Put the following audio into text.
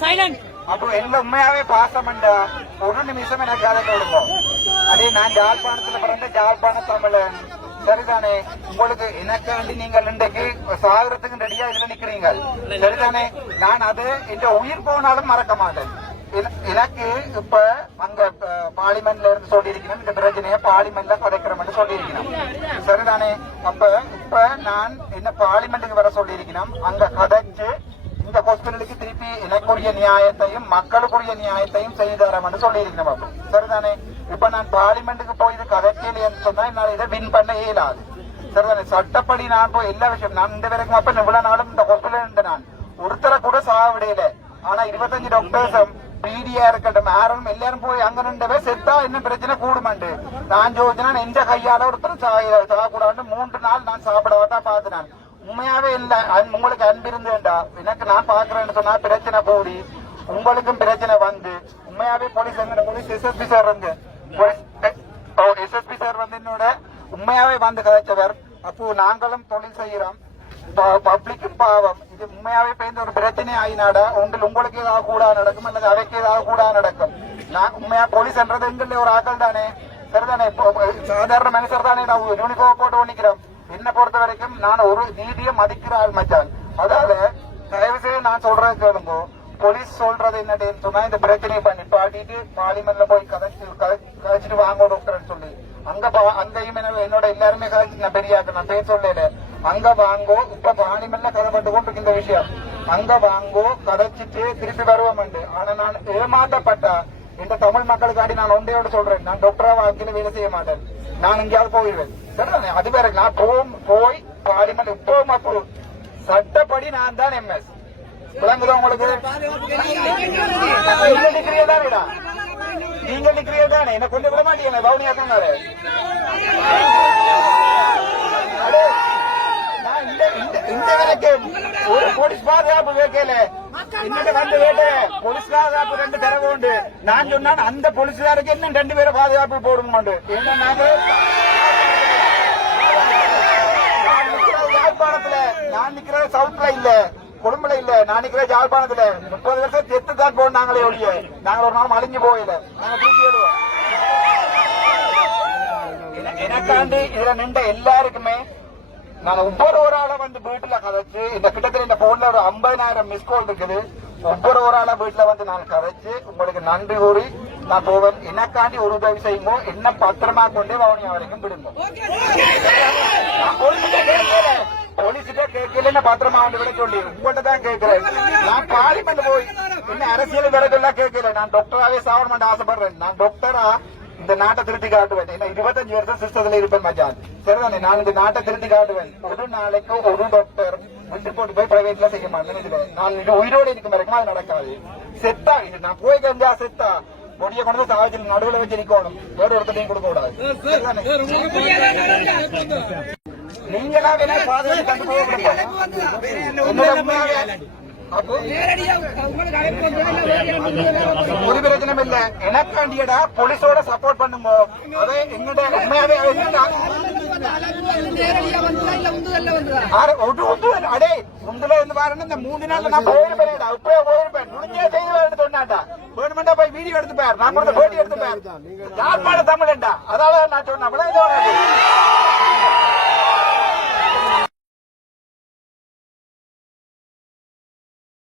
Silent அப்போ என்ன உண்மையாவே பாசமண்டா ஒரு நிமிஷம் எனக்கு அதை கொடுங்க அதே நான் ஜாழ்ப்பாணத்துல பிறந்த ஜாழ்ப்பாண தமிழன் சரிதானே உங்களுக்கு எனக்காண்டி நீங்கள் இன்றைக்கு சாகரத்துக்கு ரெடியா இதுல நிக்கிறீங்க சரிதானே நான் அது இந்த உயிர் போனாலும் மறக்க மாட்டேன் எனக்கு இப்ப அங்க பார்லிமெண்ட்ல இருந்து சொல்லியிருக்கணும் இந்த பிரச்சனையை பார்லிமெண்ட்ல கதைக்கிறோம்னு சொல்லியிருக்கணும் சரிதானே அப்ப இப்ப நான் என்ன பார்லிமெண்ட்டுக்கு வர சொல்லியிருக்கணும் அங்க கதைச்சு இந்த ஹாஸ்பிட்டலுக்கு திருப்பி எனக்குரிய நியாயத்தையும் மக்களுக்குரிய நியாயத்தையும் செய்து தரேன்னு சொல்லியிருக்கிறேன் பாப்பா. சரிதானே? இப்ப நான் பார்லிமெண்ட்டுக்கு போய் இது கதைக்கலைன்னு சொன்னா என்னால இதை வின் பண்ண இயலாது. சரிதானே? சட்டப்படி நான் போய் எல்லா விஷயம் நான் இந்த வரைக்கும் அப்ப இவ்வளவு நாளும் இந்த ஹாஸ்பிட்டல் இருந்த நான். ஒருத்தரை கூட சாக விடையில ஆனா இருபத்தஞ்சு டாக்டர்ஸும் பிடியா இருக்கட்டும் யாரும் எல்லாரும் போய் அங்க நின்றவே செத்தா என்ன பிரச்சனை கூடுமாண்டு. நான் ஜோதினா எந்த கையால ஒருத்தரும் சாக சாகக்கூடாது மூன்று நாள் நான் சாப்பிடவாதான் பார்த்து நான். உண்மையாவே இல்ல. அன்- உங்களுக்கு அன்பு இருந்தேன்டா எனக்கு நான் பாக்குறேன்னு சொன்னா பிரச்சனை போடி உங்களுக்கும் பிரச்சனை வந்து. உண்மையாவே போலீஸ் போலீஸ் எஸ்எஸ்பி சார் வந்து. எஸ்எஸ்பி சார் வந்து என்னோட உண்மையாவே வந்து கதைச்சவர் அப்போ நாங்களும் தொழில் செய்யறோம். பப்ளிக்கும் பாவம். இது உண்மையாவே பேர்ந்த ஒரு பிரச்சனை ஆயினாடா. ஒன்றில் உங்களுக்கு ஏதாவது கூட நடக்கும் அல்லது அவைக்கு ஏதாவது கூட நடக்கும். நான் உண்மையா போலீஸ்ன்றது எங்களுடைய ஒரு ஆக்கள் தானே சரிதானே இப்போ சாதாரண மனுஷர் தானே நான் யூனிஃபார்ம் போட்டு ஒண்ணிக்கிறோம். என்ன பொறுத்த வரைக்கும் நான் ஒரு நீதியை மதிக்கிற ஆள் மச்சான். அதாவது தயவு செய்து நான் சொல்றது கேளுங்க. போலீஸ் சொல்றது என்னன்னு சொன்னா இந்த பிரச்சனையை பண்ணி. பாட்டிட்டு பார்லிமெண்ட்ல போய் கதைச்சு கதைச்சிட்டு வாங்க டாக்டர்னு சொல்லி. அங்க அங்கேயும் என்னோட எல்லாருமே கதைச்சு நான் பெரியாக்க நான் பேர் சொல்லல. அங்க வாங்கோ. இப்ப பார்லிமெண்ட்ல கதைப்பட்டு கொண்டு இந்த விஷயம். அங்க வாங்கோ கதைச்சிட்டு திருப்பி வருவோம் ஆனா நான் ஏமாற்றப்பட்ட இந்த தமிழ் மக்களுக்காண்டி நான் ஒன்றையோட சொல்றேன். நான் டாக்டரா வாழ்க்கையில வேலை செய்ய மாட்டேன். நான் எங்கேயாவது போயிடுவேன் அது வேற நான் போம் போய் பார்லிமெண்ட் எப்பவும் அப்புறம் சட்டப்படி நான் தான் எம்எஸ் விளங்குதா உங்களுக்கு? நீங்க டிகிரியே தானேடா. நீங்க தானே. என்ன கொஞ்சம் விட மாட்டீங்க பவுனியா சொன்னாரு. அடே, நான் இந்த இந்த- இந்த வரைக்கும் ஒரு போலீஸ் பாதுகாப்பு வைக்கல இன்னைக்கு வந்து கேட்ட போலீஸ் பாதுகாப்பு ரெண்டு தடவை உண்டு. நான் சொன்னான் அந்த போலீஸ்காருக்கு இன்னும் ரெண்டு பேரும் பாதுகாப்பு போடுங்க என்ன நாங்க நான் யாழ்ப்பாணத்துல நான் நிக்கிற சவுத்ல இல்ல கொழும்புல இல்ல நான் நிக்கிறது யாழ்ப்பாணத்துல. முப்பது வருஷம் செத்து தான் போனாங்களே ஒழிய நாங்க ஒரு நாள் அழிஞ்சு போயில நாங்க தூக்கி விடுவோம் என- எனக்காண்டி இதுல நின்ற எல்லாருக்குமே நான் ஒவ்வொரு ஒரு ஆளை வந்து வீட்டுல கதைச்சு இந்த கிட்டத்தட்ட இந்த போன்ல ஒரு ஐம்பதாயிரம் மிஸ் கால் இருக்குது. ஒவ்வொரு ஒரு ஆளா வீட்டுல வந்து நான் கதைச்சு உங்களுக்கு நன்றி கூறி நான் போவேன். எனக்காண்டி ஒரு உதவி செய்யுமோ என்ன பத்திரமா கொண்டே வவுனியா வரைக்கும் விடுங்க. போலீஸ்கிட்ட கேட்கல. என்ன பத்திரமா வந்து விட சொல்லி. உங்கள்கிட்ட தான் கேட்கிறேன். நான் பார்லிமெண்ட் போய் என்ன அரசியல் விலகெல்லாம் கேட்கல. நான் டாக்டராவே சாவணும் ஆசைப்படுறேன். நான் டாக்டரா இந்த நாட்டை திருத்தி காட்டுவேன். ஏன்னா இருபத்தஞ்சு வருஷம் சிஸ்டத்துல இருப்பேன் மச்சான். சரிதானே? நான் இந்த நாட்டை திருத்தி காட்டுவேன். ஒரு நாளைக்கு ஒரு டாக்டர் விட்டு போட்டு போய் பிரைவேட்ல செய்ய மாட்டேன் நான் இது உயிரோடு இருக்கும் வரைக்கும் அது நடக்காது. செத்தா இது. நான் போய் கஞ்சா செத்தா. பொடிய கொண்டு வந்து நடுவில் வச்சு நிக்கணும். வேற ஒருத்தரையும் கொடுக்க கூடாது. நீங்களா வேணா பாதுகாப்பு கண்டு போக என்னோட உண்மையாவே அப்போ ஒரு பிரச்சனையும் இல்ல எனக்காண்டியடா போலீஸோட சப்போர்ட் பண்ணுங்க. அதே எங்கட உண்மையாவே எங்கடா ஆறு ஒன்று ஒன்று அடே உண்டுல இருந்து பாருங்க இந்த மூணு நாள்ல நான் போயிருப்பேன் இப்பவே போயிருப்பேன். முடிஞ்சே செய்து சொன்னாண்டா வேணுமெண்டா போய் வீடியோ எடுத்து பாரு நான்